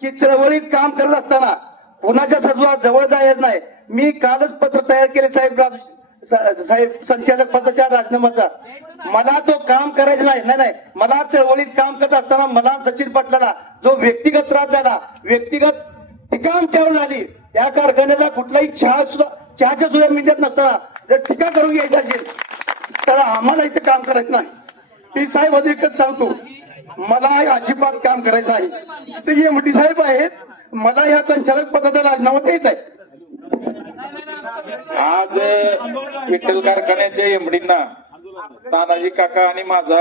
की चळवळीत काम करत असताना कुणाच्या सजवात जवळ जायचं नाही. मी कालच पत्र तयार केले साहेब, साहेब संचालक पदाच्या राजीनामाचा. मला तो काम करायचं नाही. नाही मला चळवळीत काम करत असताना मला सचिन पाटलाला जो व्यक्तिगत त्रास झाला, व्यक्तिगत टीका आमच्यावर झाली, त्या कारखान्याचा कुठलाही चहाच्या सुद्धा मिळत नसताना जर टीका करून घ्यायची असेल तर आम्हाला इथे काम करायचं नाही. मी साहेब अधिकच सांगतो, मला अजिबात काम करायचं नाही. ते एमडी साहेब आहेत, मला ह्या संचालक पदाचा राजीनामा द्यायचा आहे. आज विठ्ठल कारखान्याच्या एमडींना तानाजी काका आणि माझा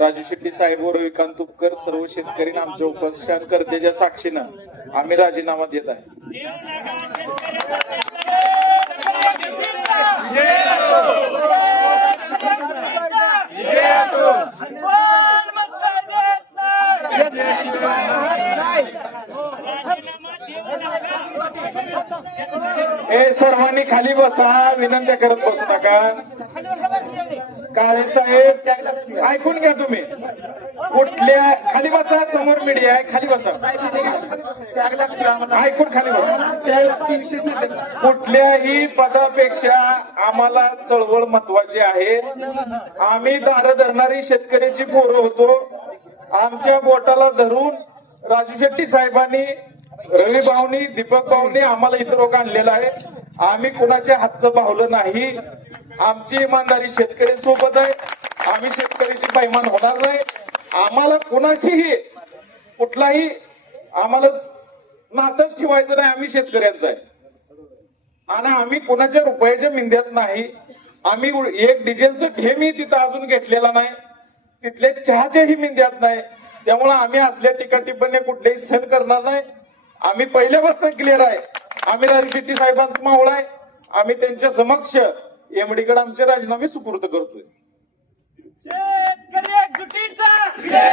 राजू शेट्टी साहेब व रविकांत तुपकर सर्व शेतकरी आमच्या उपोषणकर्त्याच्या साक्षीनं आम्ही राजीनामा देत आहे. हे सर्वांनी खाली बसा, विनंती करत बसू नका. काळे साहेब ऐकून घ्या, तुम्ही कुठल्या खाली बसा, समोर मीडिया आहे, खाली बसा, ऐकून खाली बसा. कुठल्याही पदापेक्षा आम्हाला चळवळ महत्वाची आहे. आम्ही दारं धरणारी शेतकऱ्याची पोरं होतो. आमच्या बोटाला धरून राजू शेट्टी साहेबांनी, रवी भाऊनी, दीपक भाऊनी आम्हाला इथं लोक आणलेलं आहे. आम्ही कुणाच्या हातचं भावलं नाही. आमची इमानदारी शेतकऱ्यांसोबत आहे. आम्ही शेतकऱ्याची बैमान होणार नाही. आम्हाला कुणाशीही कुठलाही आम्हाला नातच ठेवायचं नाही. आम्ही शेतकऱ्यांचं आहे आणि आम्ही कुणाच्या रुपयाच्या मिंद्यात नाही. आम्ही एक डिझेलचं घेमी तिथं अजून घेतलेला नाही, तिथल्या चहाच्याही मिंद्यात नाही. त्यामुळे आम्ही असल्या टीका टिप्पण्या कुठल्याही सहन करणार नाही. आम्ही पहिल्यापासून क्लिअर आहे. आम्ही राजू शेट्टी साहेबांचा मावळा आहे. आम्ही त्यांच्या समक्ष एमडीकडे आमचे राजीनामे सुपूर्द करतोय. शेतकरी एकजुटीचा